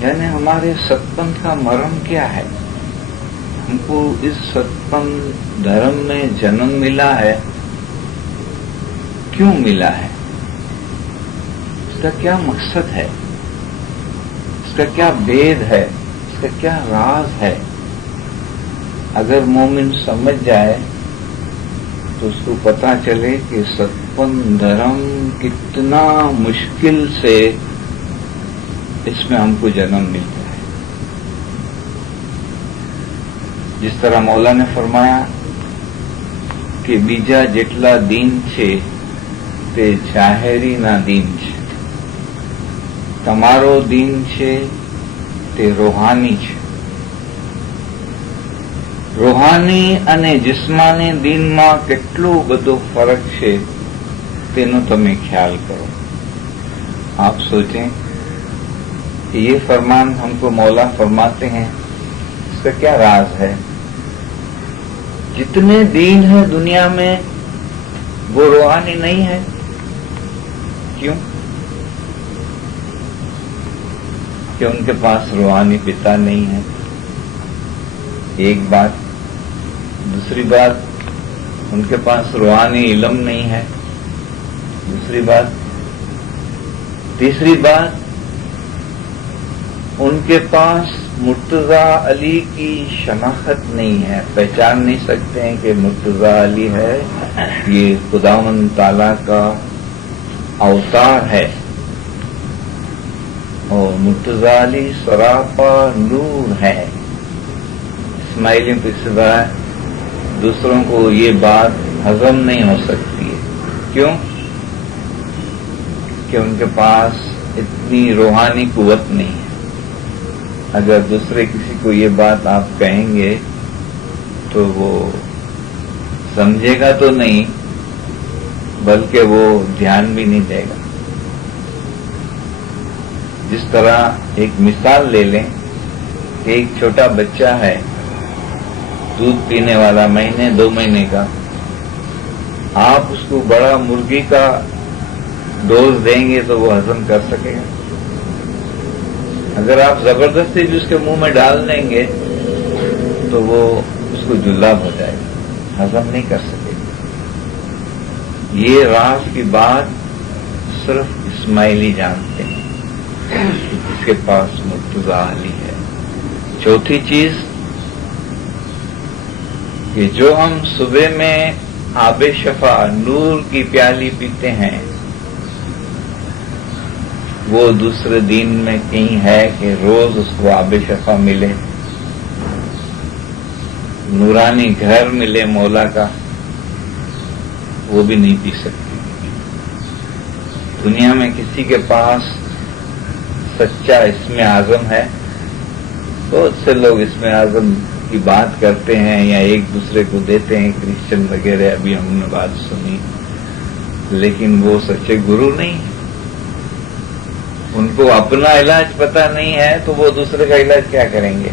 یعنی ہمارے ستپن کا مرم کیا ہے؟ ہم کو اس ستپن دھرم میں جنم ملا ہے، کیوں ملا ہے؟ اس کا کیا مقصد ہے؟ اس کا کیا بید ہے؟ اس کا کیا راز ہے؟ اگر مومن سمجھ جائے تو اس کو پتا چلے کہ ستپن دھرم کتنا مشکل سے اس میں ہم کو جنم ملتا ہے۔ جس طرح مولا نے فرمایا کہ بیجا جٹلا دین چھے تے જાહેરી ના دین છે، તમારો دین છે તે روحانی છે۔ روحانی અને જિસ્માની દીનમાં કેટલો બધો ફરક છે તેનો તમે ખ્યાલ કરો۔ آپ سوچیں کہ یہ فرمان ہم کو مولا فرماتے ہیں، اس کا کیا راز ہے؟ جتنے دین ہیں دنیا میں وہ روحانی نہیں ہے، کیوں؟ کہ ان کے پاس روحانی پتا نہیں ہے، ایک بات۔ دوسری بات، ان کے پاس روحانی علم نہیں ہے، دوسری بات۔ تیسری بات، ان کے پاس مرتضیٰ علی کی شناخت نہیں ہے، پہچان نہیں سکتے ہیں کہ مرتضیٰ علی ہے، یہ خداوند تعالیٰ کا اوتار ہے، اور مرتضیٰ علی سراپا نور ہے۔ اسماعیلی پسبا دوسروں کو یہ بات ہضم نہیں ہو سکتی ہے، کیوں؟ کہ ان کے پاس اتنی روحانی قوت نہیں ہے۔ اگر دوسرے کسی کو یہ بات آپ کہیں گے تو وہ سمجھے گا تو نہیں، بلکہ وہ دھیان بھی نہیں دے گا۔ جس طرح ایک مثال لے لیں کہ ایک چھوٹا بچہ ہے، دودھ پینے والا، مہینے 2 مہینے کا، آپ اس کو بڑا مرغی کا ڈوز دیں گے تو وہ ہضم کر سکے گا؟ اگر آپ زبردستی بھی اس کے منہ میں ڈال دیں گے تو وہ اس کو جلاب ہو جائے گا، ہضم نہیں کر سکے گا۔ یہ راز کی بات صرف اسماعیلی جانتے ہیں، جس کے پاس مرتضیٰ علی ہے۔ چوتھی چیز کہ جو ہم صبح میں آب شفا نور کی پیالی پیتے ہیں، وہ دوسرے دین میں کہیں ہے کہ روز اس کو آب شفا ملے، نورانی گھر ملے مولا کا، وہ بھی نہیں پی سکتی۔ دنیا میں کسی کے پاس سچا اسم اعظم ہے؟ بہت سے لوگ اسم اعظم کی بات کرتے ہیں یا ایک دوسرے کو دیتے ہیں، کرسچن وغیرہ، ابھی ہم نے بات سنی، لیکن وہ سچے گرو نہیں ہیں۔ ان کو اپنا علاج پتہ نہیں ہے تو وہ دوسرے کا علاج کیا کریں گے؟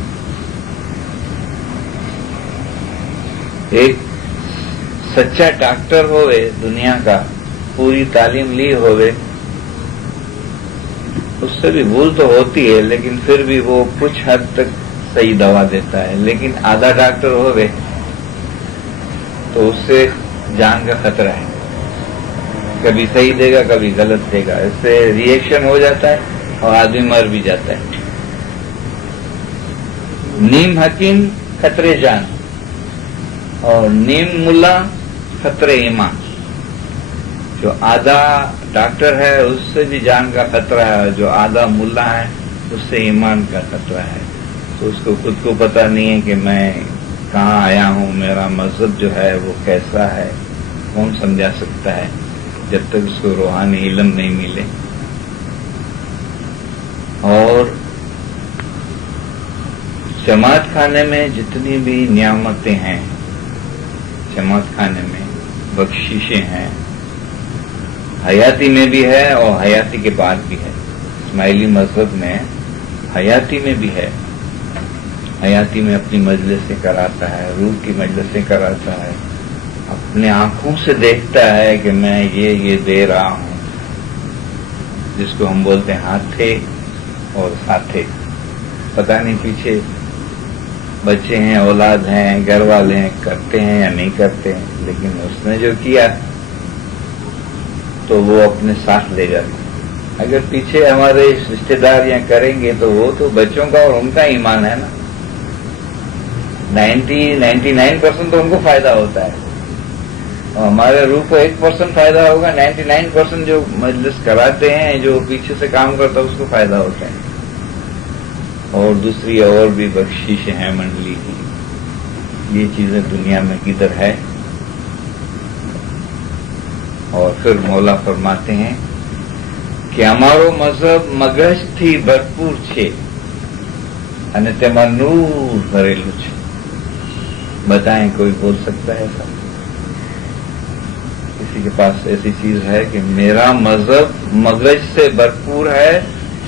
ایک سچا ڈاکٹر ہوئے دنیا کا، پوری تعلیم لی ہوئے، اس سے بھی بھول تو ہوتی ہے لیکن پھر بھی وہ کچھ حد تک صحیح دوا دیتا ہے، لیکن آدھا ڈاکٹر ہوئے تو اس سے جان کا خطرہ ہے، کبھی صحیح دے گا کبھی غلط دے گا، اس سے ری ایکشن ہو جاتا ہے اور آدمی مر بھی جاتا ہے۔ نیم حکیم خطرے جان اور نیم ملا خطرے ایمان۔ جو آدھا ڈاکٹر ہے اس سے بھی جان کا خطرہ ہے، جو آدھا ملا ہے اس سے ایمان کا خطرہ ہے۔ تو اس کو خود کو پتہ نہیں ہے کہ میں کہاں آیا ہوں، میرا مذہب جو ہے وہ کیسا ہے، کون سمجھا سکتا ہے جب تک اس کو روحانی علم نہیں ملے۔ اور جماعت خانے میں جتنی بھی نعمتیں ہیں، جماعت خانے میں بخششیں ہیں، حیاتی میں بھی ہے اور حیاتی کے بعد بھی ہے۔ اسماعیلی مذہب میں حیاتی میں بھی ہے، حیاتی میں اپنی مجلسیں کراتا ہے، روح کی مجلسیں کراتا ہے، اپنے آنکھوں سے دیکھتا ہے کہ میں یہ دے رہا ہوں، جس کو ہم بولتے ہیں ہاتھے اور ساتھے۔ پتہ نہیں پیچھے بچے ہیں، اولاد ہیں، گھر والے ہیں، کرتے ہیں یا نہیں کرتے ہیں، لیکن اس نے جو کیا تو وہ اپنے ساتھ لے جاتے ہیں۔ اگر پیچھے ہمارے رشتے دار یا کریں گے تو وہ تو بچوں کا اور ان کا ایمان ہے نا، 99% تو ان کو فائدہ ہوتا ہے، اور ہمارے روح کو 1% فائدہ ہوگا، 99% جو مجلس کراتے ہیں، جو پیچھے سے کام کرتا ہے اس کو فائدہ ہوتا ہے۔ اور دوسری اور بھی بخشش ہیں منڈلی کی، یہ چیزیں دنیا میں کدھر ہے۔ اور پھر مولا فرماتے ہیں کہ ہمارو مذہب مگج تھی بھرپور چھے અને તેમાં નૂર ભરેલું છે۔ بتائیں کوئی بول سکتا ہے ایسا؟ کسی کے پاس ایسی چیز ہے کہ میرا مذہب مگج سے بھرپور ہے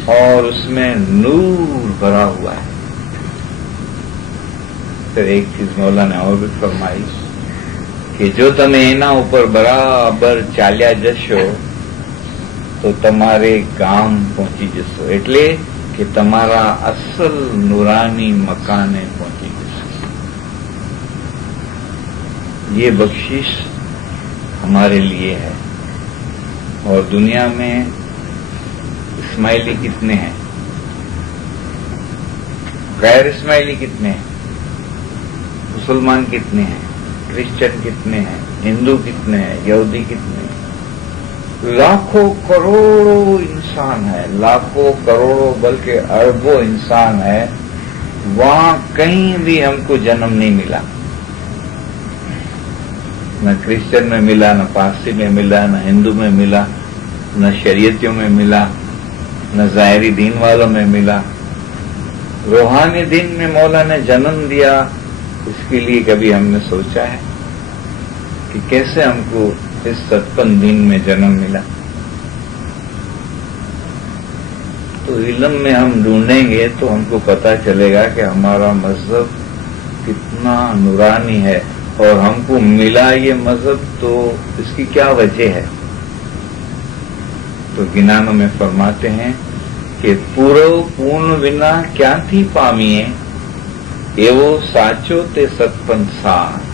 اور اس میں نور بھرا ہوا ہے؟ پھر ایک چیز مولا نے اور بھی فرمائی کہ جو તમે એના ઉપર બરાબર ચાલ્યા જશો તો તમારે ગામ પહોંચી જશો, એટલે કે તમારા અસલ નૂરાની મકાને પહોંચી જશો۔ یہ بخشش ہمارے لیے ہے۔ اور دنیا میں اسماعیلی کتنے ہیں، غیر اسماعیلی کتنے ہیں، مسلمان کتنے ہیں، کرسچن کتنے ہیں، ہندو کتنے ہیں، یہودی کتنے ہیں؟ لاکھوں کروڑوں انسان ہے، لاکھوں کروڑوں بلکہ اربوں انسان ہے۔ وہاں کہیں بھی ہم کو جنم نہیں ملا، نہ کرسچن میں ملا، نہ پارسی میں ملا، نہ ہندو میں ملا، نہ شریعتیوں میں ملا، نہ ظاہری دین والوں میں ملا۔ روحانی دین میں مولا نے جنم دیا، اس کے لیے کبھی ہم نے سوچا ہے کہ کیسے ہم کو اس 56 دن میں جنم ملا؟ تو علم میں ہم ڈھونڈیں گے تو ہم کو پتا چلے گا کہ ہمارا مذہب کتنا نورانی ہے، اور ہم کو ملا یہ مذہب تو اس کی کیا وجہ ہے؟ تو گنانوں میں فرماتے ہیں کہ પૂરો પૂર્ણ વિના ક્યાંથી પામીએ એવો સાચો તે સતપંથ સાર।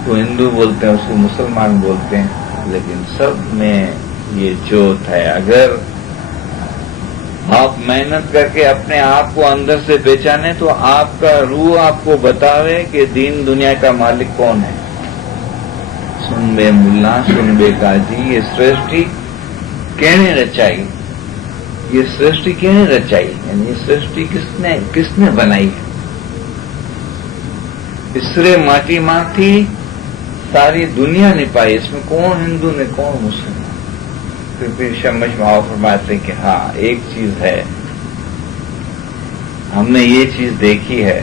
اس کو ہندو بولتے ہیں، اس کو مسلمان بولتے ہیں، لیکن سب میں یہ جوت ہے. اگر آپ محنت کر کے اپنے آپ کو اندر سے پہچانے تو آپ کا روح آپ کو بتاوے کہ دین دنیا کا مالک کون ہے. سن بے ملا سن بے قاضی، یہ سرشٹی کہنے رچائی، یہ سرشٹی کہنے رچائی، یعنی یہ سرشٹی کس نے بنائی ہے. اسرے ماٹی ماں تھی ساری دنیا نے پائی، اس میں کون ہندو نے کون مسلمان. پھر شمش ماؤ فرماتے کہ ہاں ایک چیز ہے، ہم نے یہ چیز دیکھی ہے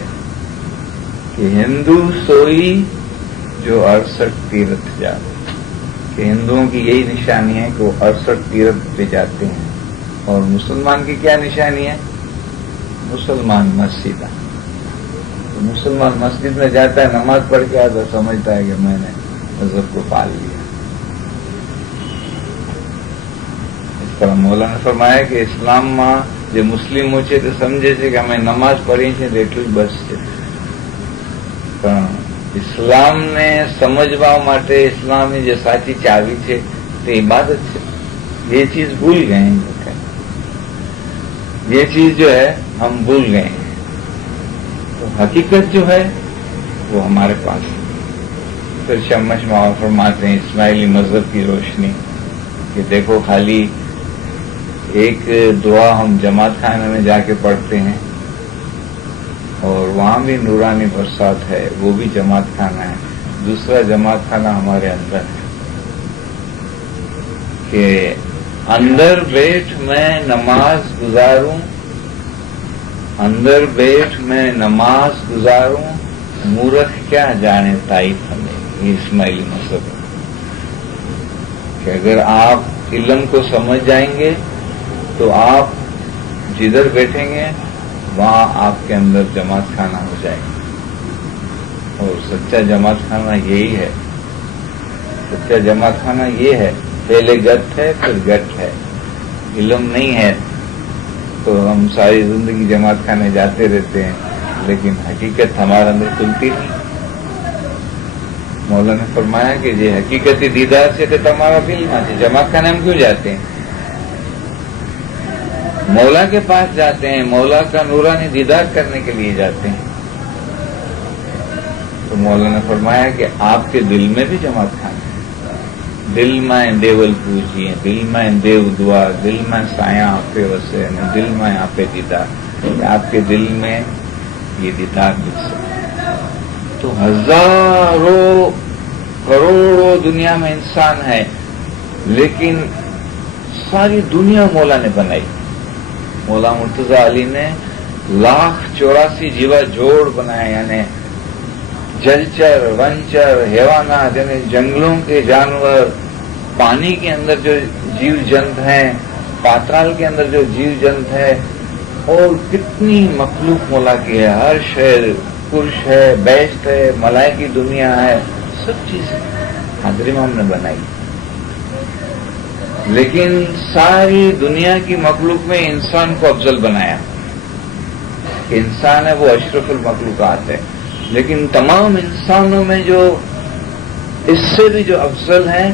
کہ ہندو سوئی جو 68 تیرتھ جاتے، کہ ہندوؤں کی یہی نشانی ہے کہ وہ 68 تیرتھ پہ جاتے ہیں. اور مسلمان کی کیا نشانی ہے؟ مسلمان مسجد. تو مسلمان مسجد میں جاتا ہے، نماز پڑھ کے آتا، سمجھتا ہے کہ میں نے مذہب کو پال لیا. اس طرح مولانا نے فرمایا کہ اسلام میں جو مسلم ہوچے تو سمجھے છે کہ ہمیں نماز پڑھی છે એટલું જ બસ છે. પણ ઇસ્લામ ને સમજવા માટે ઇસ્લામની જે સાચી ચાવી છે તે ઇબાદત છે. یہ چیز بھول گئے ہیں، یہ چیز جو ہے ہم بھول گئے ہیں. تو حقیقت جو ہے وہ ہمارے پاس ہے. پھر شمش ماؤ فرماتے ہیں اسماعیلی مذہب کی روشنی کہ دیکھو خالی ایک دعا ہم جماعت خانے میں جا کے پڑھتے ہیں اور وہاں بھی نورانی برسات ہے، وہ بھی جماعت خانہ ہے. دوسرا جماعت خانہ ہمارے اندر ہے کہ اندر بیٹھ میں نماز گزاروں، اندر بیٹھ میں نماز گزاروں، مورخ کیا جانے طائف ہمیں. یہ اسماعیلی مذہب ہے کہ اگر آپ علم کو سمجھ جائیں گے تو آپ جدھر بیٹھیں گے وہاں آپ کے اندر جماعت خانہ ہو جائے گا. اور سچا جماعت خانہ یہی ہے. سچا جماعت خانہ یہ ہے، پہلے گت ہے پھر گٹ ہے. علم نہیں ہے تو ہم ساری زندگی جماعت خانے جاتے رہتے ہیں لیکن حقیقت ہمارے اندر کھلتی نہیں. مولانا نے فرمایا کہ یہ حقیقتی دیدار سے تو تمہارا دل نہ ہے. جماعت خانے ہم کیوں جاتے ہیں؟ مولا کے پاس جاتے ہیں، مولا کا نورانی دیدار کرنے کے لیے جاتے ہیں. تو مولانا نے فرمایا کہ آپ کے دل میں بھی جماعت خانے ہیں. دل میں دیول پوجیے، دل میں دیو دعا، دل میں سایاں آپ پہ وسے، دل میں آپ پہ دیدار. آپ کے دل میں یہ دیدار مل سکے. تو ہزاروں کروڑوں دنیا میں انسان ہے لیکن ساری دنیا مولا نے بنائی. مولا مرتضی علی نے 1,84,000 جیوا جوڑ بنائے، یعنی جلچر ونچر حیوانات، یعنی جنگلوں کے جانور، پانی کے اندر جو جیو جنت ہیں، پاتال کے اندر جو جیو جنت ہے، اور کتنی مخلوق مولا کی ہے. ہر شہر پرش ہے، بیشت ہے، ملائکی دنیا ہے، سب چیزیں حضرت امام نے بنائی. لیکن ساری دنیا کی مخلوق میں انسان کو افضل بنایا کہ انسان ہے وہ اشرف المخلوقات ہے. لیکن تمام انسانوں میں جو اس سے بھی جو افضل ہے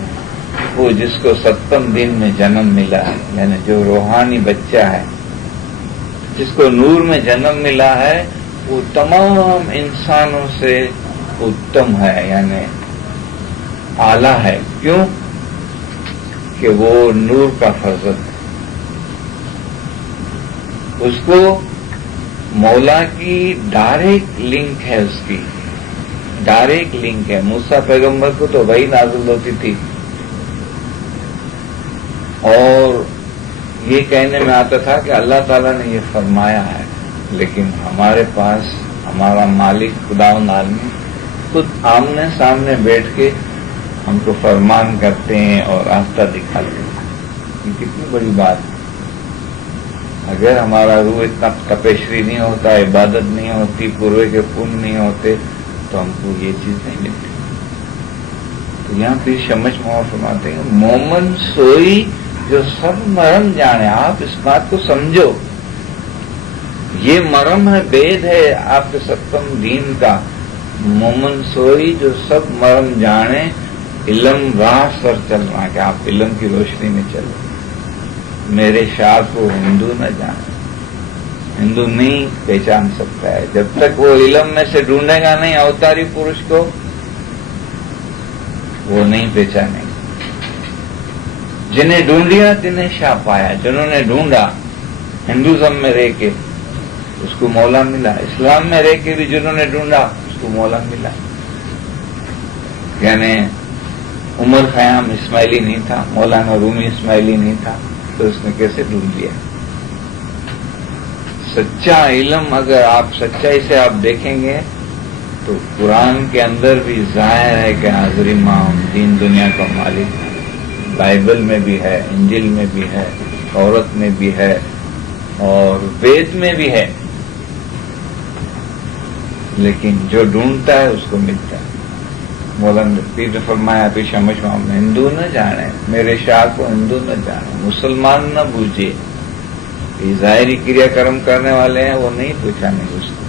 وہ جس کو 7 دن میں جنم ملا ہے، یعنی جو روحانی بچہ ہے، جس کو نور میں جنم ملا ہے، وہ تمام انسانوں سے اتم ہے، یعنی اعلیٰ ہے. کیوں؟ کہ وہ نور کا فرزند ہے. اس کو مولا کی ڈائریکٹ لنک ہے، اس کی ڈائریکٹ لنک ہے. موسیٰ پیغمبر کو تو وہی نازل ہوتی تھی اور یہ کہنے میں آتا تھا کہ اللہ تعالیٰ نے یہ فرمایا ہے، لیکن ہمارے پاس ہمارا مالک خداوند عالم خود آمنے سامنے بیٹھ کے ہم کو فرمان کرتے ہیں اور راستہ دکھاتے ہیں. یہ کتنی بڑی بات ہے. اگر ہمارا روح اتنا تپشری نہیں ہوتا، عبادت نہیں ہوتی، پوروے کے پن نہیں ہوتے تو ہم کو یہ چیز نہیں ملتی. تو یہاں پھر شمش ماؤ فرماتے ہیں مومن سوئی جو سب مرم جانے. آپ اس بات کو سمجھو، یہ مرم ہے، بید ہے آپ کے 7 دین کا مومن سوئی جو سب مرم جانے، علم راہ سر چلنا، کہ آپ علم کی روشنی میں چلو. میرے شاہ کو ہندو نہ جانے. ہندو نہیں پہچان سکتا ہے جب تک وہ علم میں سے ڈھونڈے گا نہیں اوتاری پروش کو، وہ نہیں پہچانے گا. جنہیں ڈھونڈ لیا تنہیں شاہ پایا. جنہوں نے ڈھونڈا ہندوزم میں رہ کے اس کو مولا ملا، اسلام میں رہ کے بھی جنہوں نے ڈھونڈا اس کو مولا ملا. یعنی عمر خیام اسماعیلی نہیں تھا، مولانا رومی اسماعیلی نہیں تھا، تو اس نے کیسے ڈھونڈ لیا؟ سچا علم اگر آپ سچائی سے آپ دیکھیں گے تو قرآن کے اندر بھی ظاہر ہے کہ حاضری ماں دین دنیا کا مالک ہے. بائبل میں بھی ہے، انجیل میں بھی ہے، عورت میں بھی ہے، اور وید میں بھی ہے. لیکن جو ڈھونڈتا ہے اس کو ملتا ہے. مولانا پیر نے فرمایا پیشہ مشمع میں، ہندو نہ جانے میرے شاہ کو، ہندو نہ جانے، مسلمان نہ بوجھے. یہ ظاہری کریا کرم کرنے والے ہیں وہ نہیں پہچانے اس کو.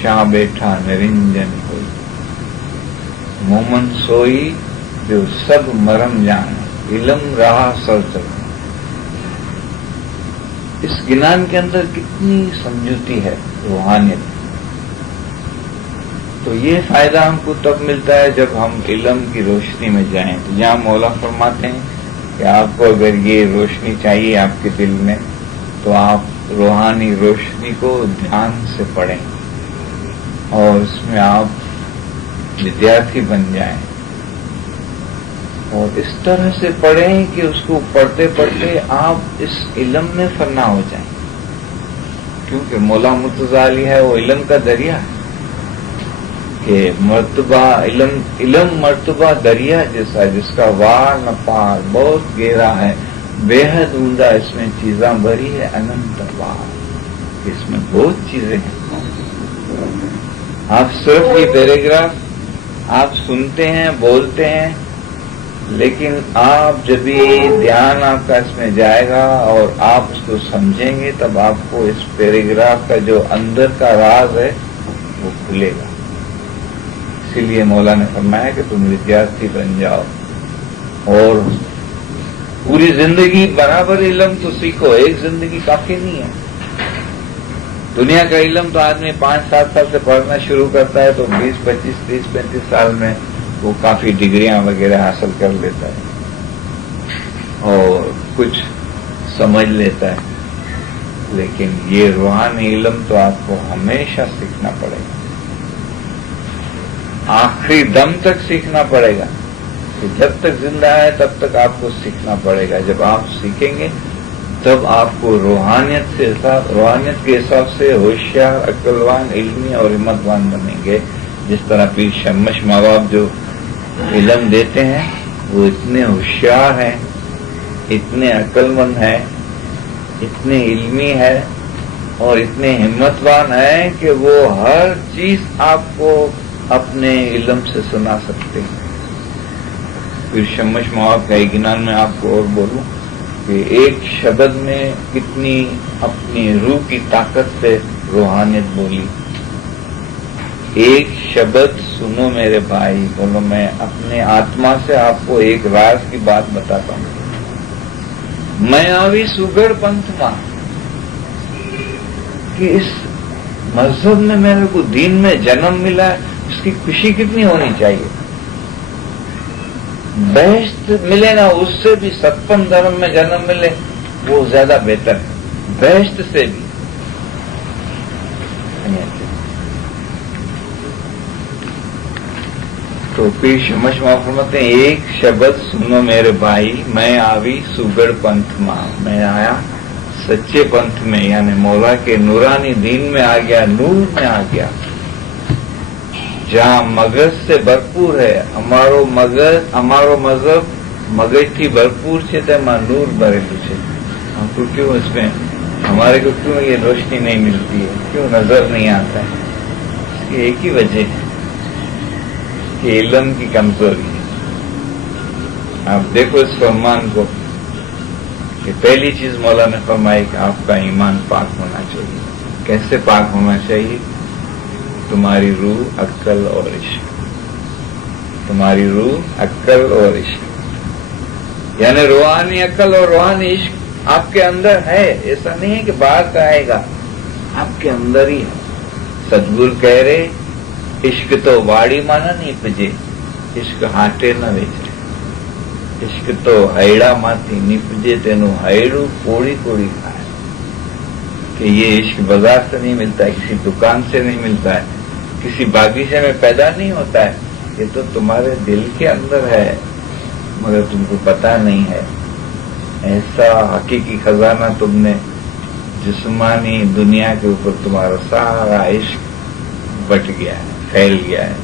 شاہ بیٹھا نرنجن ہوئی، مومن سوئی جو سب مرم جانے، علم رہا سر چلنا. اس گنان کے اندر کتنی سمجھوتی ہے روحانیت. تو یہ فائدہ ہم کو تب ملتا ہے جب ہم علم کی روشنی میں جائیں. تو یہاں مولا فرماتے ہیں کہ آپ کو اگر یہ روشنی چاہیے آپ کے دل میں تو آپ روحانی روشنی کو دھیان سے پڑھیں اور اس میں آپ ودیارتھی بن جائیں، اور اس طرح سے پڑھیں کہ اس کو پڑھتے پڑھتے آپ اس علم میں فنا ہو جائیں. کیونکہ مولا مرتضیٰ علی ہے وہ علم کا دریا ہے کہ مرتبہ علم مرتبہ دریا جیسا، جس کا وار نہ پار بہت گہرا ہے، بے حد عمدہ اس میں چیزاں بھری ہے، اننت پار. اس میں بہت چیزیں ہیں. آپ صرف یہ پیراگراف آپ سنتے ہیں، بولتے ہیں، لیکن آپ جب بھی دھیان آپ کا اس میں جائے گا اور آپ اس کو سمجھیں گے تب آپ کو اس پیراگراف کا جو اندر کا راز ہے وہ کھلے گا. اسی لیے مولا نے فرمایا کہ تم ودیارتھی بن جاؤ اور پوری زندگی برابر علم تو سیکھو. ایک زندگی کافی نہیں ہے. دنیا کا علم تو آدمی 5-7 سال سے پڑھنا شروع کرتا ہے تو 20, 25, 30, 35 سال میں وہ کافی ڈگریاں وغیرہ حاصل کر لیتا ہے اور کچھ سمجھ لیتا ہے. لیکن یہ روحانی علم تو آپ کو ہمیشہ سیکھنا پڑے گا، آخری دم تک سیکھنا پڑے گا. کہ جب تک زندہ ہے تب تک آپ کو سیکھنا پڑے گا. جب آپ سیکھیں گے تب آپ کو روحانیت کے حساب سے ہوشیار، عقلوان، علمی اور ہمتوان بنیں گے. جس طرح پیر شمش ماں باپ جو علم دیتے ہیں وہ اتنے ہوشیار ہیں، اتنے عقل مند ہیں، اتنے علمی ہے اور اتنے ہمتوان ہیں کہ وہ ہر چیز آپ کو اپنے علم سے سنا سکتے ہیں. پھر شمش مواب کا گنان میں آپ کو اور بولوں کہ ایک شبد میں کتنی اپنی روح کی طاقت سے روحانیت بولی. ایک شبد سنو میرے بھائی، بولو میں اپنے آتما سے آپ کو ایک راز کی بات بتاتا ہوں. میں آوی سگڑ پنتھ ماں، کہ اس مذہب میں میرے کو دین میں جنم ملا ہے، اس کی خوشی کتنی ہونی چاہیے. بہشت ملے نا، اس سے بھی 56 دھرم میں جنم ملے وہ زیادہ بہتر ہے بہشت سے بھی. تو پیر شمش ماں فرماتے ہیں ایک شبد سنو میرے بھائی، میں آوی سگڑ پنتھ ماں، میں آیا سچے پنتھ میں، یعنی مولا کے نورانی دین میں آ گیا، نور میں آ گیا، جہاں مغز سے بھرپور ہے. ہمارو مذہب مغز تھی بھرپور سے تھا، نور بھرپور سے. ہم کو کیوں اس میں ہمارے کو کیوں یہ روشنی نہیں ملتی ہے، کیوں نظر نہیں آتا ہے؟ اس کی ایک ہی وجہ ہے کہ علم کی کمزوری ہے. آپ دیکھو اس فرمان کو کہ پہلی چیز مولا نے فرمائی کہ آپ کا ایمان پاک ہونا چاہیے. کیسے پاک ہونا چاہیے؟ تمہاری روح عقل اور عشق، تمہاری روح عقل اور عشق، یعنی روحانی عقل اور روحانی عشق آپ کے اندر ہے، ایسا نہیں ہے کہ باہر کا آئے گا، آپ کے اندر ہی ہے۔ سدگور کہہ رہے عشق تو واڑی مانا نہیں پجے، عشق ہاٹے نہ ویچے، عشق تو ہیڑا ماتی نپجے تینو ہیڑو کوڑی کوڑی کھائے، کہ یہ عشق بازار سے نہیں ملتا ہے، کسی دکان سے نہیں ملتا ہے، کسی باغیچے میں پیدا نہیں ہوتا ہے، یہ تو تمہارے دل کے اندر ہے، مگر تم کو پتا نہیں ہے۔ ایسا حقیقی خزانہ تم نے جسمانی دنیا کے اوپر تمہارا سارا عشق بٹ گیا ہے، پھیل گیا ہے۔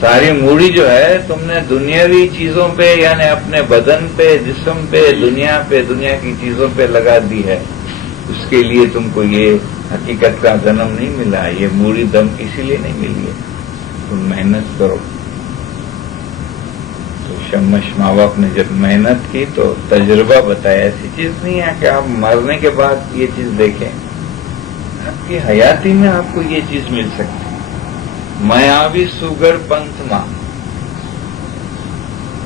ساری موڑی جو ہے تم نے دنیاوی چیزوں پہ، یعنی اپنے بدن پہ، جسم پہ، دنیا کی چیزوں پہ لگا دی ہے۔ اس کے لیے تم کو یہ حقیقت کا جنم نہیں ملا، یہ موڑی دم اسی لیے نہیں ملی ہے۔ تم محنت کرو۔ تو شمش ماں باپ نے جب محنت کی تو تجربہ بتایا، ایسی چیز نہیں ہے کہ آپ مرنے کے بعد یہ چیز دیکھیں، آپ کی حیاتی میں آپ کو یہ چیز مل سکتی۔ میاوی سوگر پنتھ ماں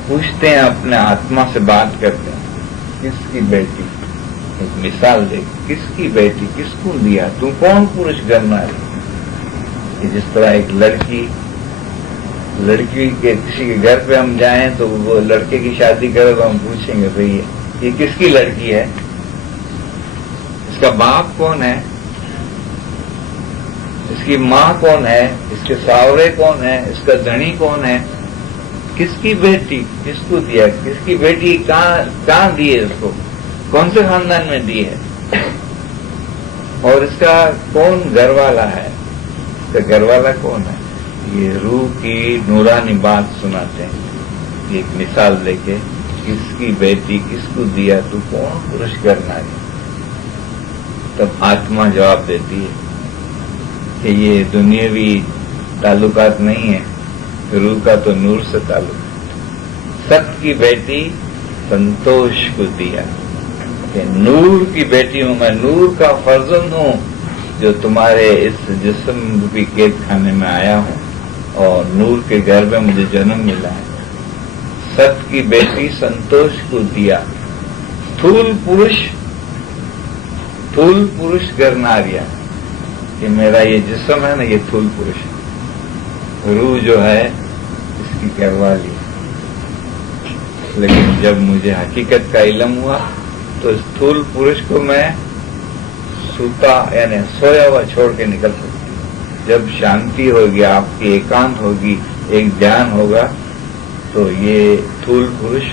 پوچھتے ہیں، اپنے آتما سے بات کرتے ہیں، کس کی بیٹی؟ ایک مثال دے، کس کی بیٹی، کس کو دیا، تو کون پورش کرنا ہے؟ کہ جس طرح ایک لڑکی کے کسی کے گھر پہ ہم جائیں تو وہ لڑکے کی شادی کرے تو ہم پوچھیں گے بھئی یہ کس کی لڑکی ہے، اس کا باپ کون ہے، اس کی ماں کون ہے، اس کے ساورے کون ہے، اس کا دھنی کون ہے، کس کی بیٹی، کس کو دیا، کس کی بیٹی کہاں دی ہے، اس کو کون سے خاندان میں دی ہے، اور اس کا کون گھر والا ہے، اس کا گھر والا کون ہے۔ یہ روح کی نورانی بات سناتے ہیں، ایک مثال دے کے، کس کی بیٹی، کس کو دیا، تو کون پرش کرنا ہے۔ تب آتما جواب دیتی ہے کہ یہ دنیاوی تعلقات نہیں ہے، روح کا تو نور سے تعلق ہے۔ ست کی بیٹی سنتوش کو دیا، کہ نور کی بیٹی ہوں میں، نور کا فرزند ہوں، جو تمہارے اس جسم بھی قید خانے میں آیا ہوں اور نور کے گھر میں مجھے جنم ملا ہے۔ ست کی بیٹی سنتوش کو دیا، تھول پورش گرناریا، کہ میرا یہ جسم ہے نا، یہ تھول پورش ہے، روح جو ہے اس کی گھر والی۔ لیکن جب مجھے حقیقت کا علم ہوا تو اس تھول پورش کو میں سوتا یعنی سویا ہوا چھوڑ کے نکل سکتی ہوں۔ جب شانتی ہوگی، آپ کی ایکانت ہوگی، ایک دھیان ہوگا، تو یہ تھول پورش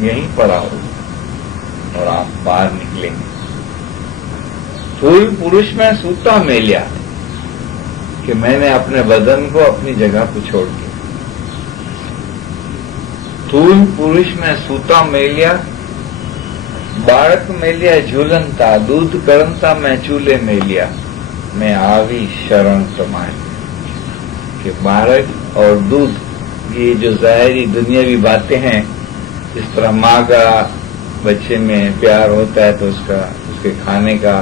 یہیں پڑا ہوگا اور آپ باہر نکلیں گے۔ تھول پورش میں سوتا میں لیا کہ میں نے اپنے بدن کو اپنی جگہ پہ چھوڑ دیا۔ تھول پورش میں سوتا میں لیا، بالک میں لیا جھولنتا، دودھ کرنتا میں چولہے میں لیا، میں آوی شرن تمہاری، کہ بالک اور دودھ یہ جو ظاہری دنیاوی باتیں ہیں، اس طرح ماں کا بچے میں پیار ہوتا ہے تو اس کے کھانے کا،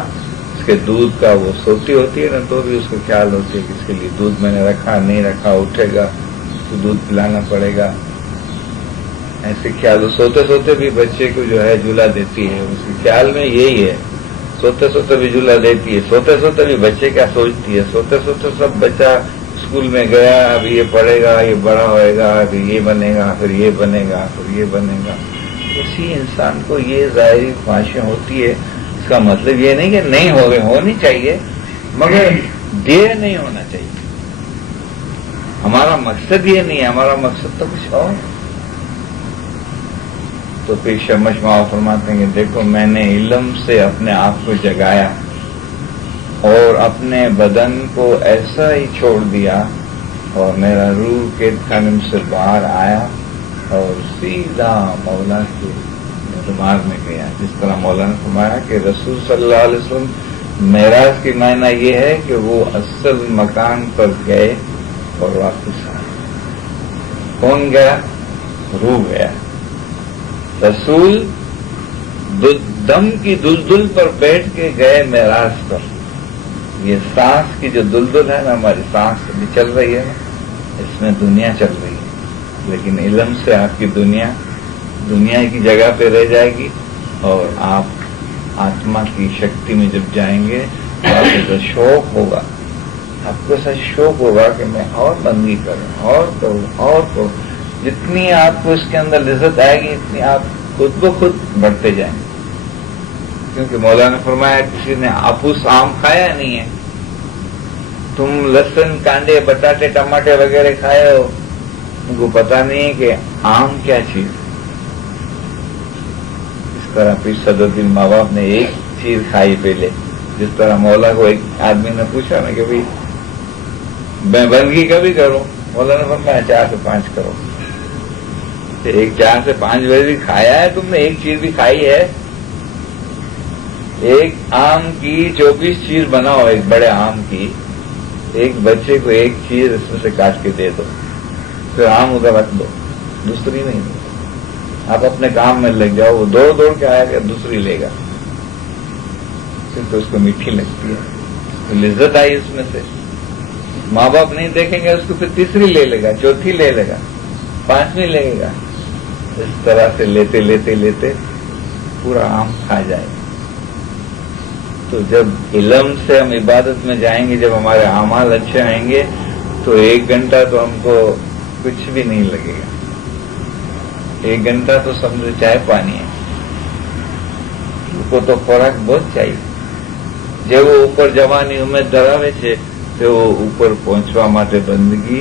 اس کے دودھ کا، وہ سوتی ہوتی ہے نا تو بھی اس کو خیال ہوتی ہے کہ اس کے لیے دودھ میں نے رکھا نہیں رکھا، اٹھے گا اس کو دودھ پلانا پڑے گا، ایسے خیال۔ سوتے سوتے بھی بچے کو جو ہے جھولا دیتی ہے، اس کے خیال میں یہی ہے، سوتے سوتے بھی جھولا دیتی ہے، سوتے سوتے بھی بچے کیا سوچتی ہے، سوتے سوتے سب بچہ اسکول میں گیا، اب یہ پڑھے گا، یہ بڑا ہوئے گا، پھر یہ بنے گا، پھر یہ بنے گا، پھر یہ بنے گا۔ اسی انسان کو یہ ظاہری خواہشیں ہوتی ہے، اس کا مطلب یہ نہیں کہ نہیں ہونی چاہیے، مگر دیر نہیں ہونا چاہیے۔ ہمارا مقصد یہ نہیں ہے، ہمارا مقصد تو کچھ اور۔ تو پھر شمش ماں فرماتے ہیں کہ دیکھو میں نے علم سے اپنے آپ کو جگایا اور اپنے بدن کو ایسا ہی چھوڑ دیا، اور میرا روح قید خانے سے باہر آیا اور سیدھا مولا کے دربار میں گیا۔ جس طرح مولا نے فرمایا کہ رسول صلی اللہ علیہ وسلم معراج کی معنی یہ ہے کہ وہ اصل مکان پر گئے اور واپس آئے۔ کون گیا؟ روح گیا۔ رسول دم کی دلدل پر بیٹھ کے گئے معراج پر، یہ سانس کی جو دلدل ہے نا، ہماری سانس بھی چل رہی ہے نا، اس میں دنیا چل رہی ہے، لیکن علم سے آپ کی دنیا کی جگہ پہ رہ جائے گی، اور آپ آتما کی شکتی میں جب جائیں گے تو آپ کو ایسا شوق ہوگا، آپ کو ایسا شوق ہوگا کہ میں اور بندگی کروں، اور کروں، جتنی آپ کو اس کے اندر لذت آئے گی اتنی آپ خود بخود بڑھتے جائیں گے. کیونکہ مولا نے فرمایا کسی نے آپوس آم کھایا نہیں ہے، تم لہسن کانڈے بٹاٹے ٹماٹے وغیرہ کھائے ہو، ان کو پتا نہیں ہے کہ آم کیا چیز. اس طرح پھر صدرالدین ماں باپ نے ایک چیز کھائی پہلے، جس طرح مولا کو ایک آدمی نے پوچھا نا کہ بھائی میں بندگی کبھی کروں، مولا نے فرمایا 4 سے 5 کرو. ایک 4 سے 5 بجے بھی کھایا ہے تم نے، ایک چیز بھی کھائی ہے. ایک آم کی 24 چیز بناؤ، ایک بڑے آم کی، ایک بچے کو ایک چیز اس میں سے کاٹ کے دے دو، پھر آم ادھر رکھ دو، دوسری نہیں دو. آپ اپنے کام میں لگ جاؤ، وہ دوڑ کے آئے گا، دوسری لے گا، پھر تو اس کو میٹھی لگتی ہے، لذت آئی اس میں سے. ماں باپ نہیں دیکھیں گے اس کو، پھر تیسری لے لے گا، چوتھی لے لے گا، 5ویں لے گا. اس طرح سے لیتے لیتے لیتے پورا آم کھا جائے گا. تو جب علم سے ہم عبادت میں جائیں گے، جب ہمارے اعمال اچھے آئیں گے تو 1 گھنٹہ تو ہم کو کچھ بھی نہیں لگے گا. 1 گھنٹہ تو سمجھو چائے پانی ہے، کو تو خوراک بہت چاہیے. جب وہ اوپر જવાની ઉમેદ ધરાવે છે તો ઉપર પહોંચવા માટે બંદગી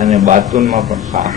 અને બાતુનમાં પણ સાફ,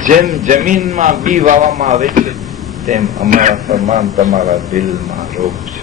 જેમ જમીનમાં બી વાવવામાં આવે છે તેમ અમારા ફરમાન તમારા દિલમાં રોપશે।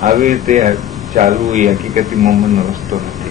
આવી રીતે ચાલવું એ હકીકતી મોમનનો રસ્તો નથી।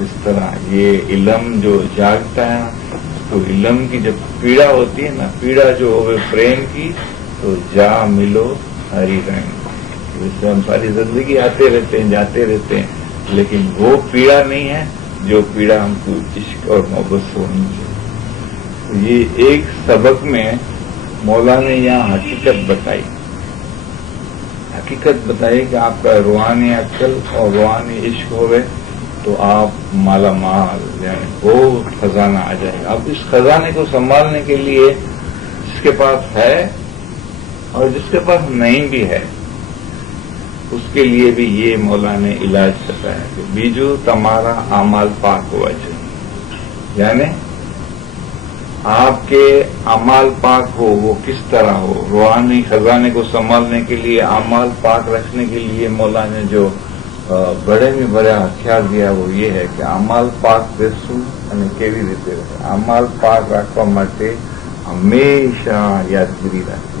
اس طرح یہ علم جو جاگتا ہے تو علم کی جب پیڑا ہوتی ہے نا، پیڑا جو ہوئے پریم کی، تو جا ملو ہری رنگ. جس سے ہم ساری زندگی آتے رہتے ہیں جاتے رہتے ہیں، لیکن وہ پیڑا نہیں ہے جو پیڑا ہم کو عشق اور محبت سے ہونی چاہیے. تو یہ ایک سبق میں مولا نے یہاں حقیقت بتائی، حقیقت بتائی کہ آپ کا روحانی عقل اور روحانی عشق ہوئے تو آپ مالا مال، یعنی بہت خزانہ آ جائے گا. اب اس خزانے کو سنبھالنے کے لیے جس کے پاس ہے اور جس کے پاس نہیں بھی ہے، اس کے لیے بھی یہ مولا نے علاج کرتا ہے کہ بیجو تمہارا اعمال پاک ہوا چاہیے. یعنی آپ کے اعمال پاک ہو. وہ کس طرح ہو؟ روحانی خزانے کو سنبھالنے کے لیے، اعمال پاک رکھنے کے لیے مولا نے جو بڑے میں بڑا ہتھیار دیا وہ یہ ہے کہ اعمال پاک بیسو અને કેવી રીતે રહે. અમલ પાક રાખવા માટે હંમેશા યાદગીરી રાખવી.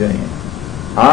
જોઈએ. આ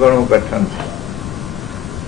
ઘણું કઠણ છે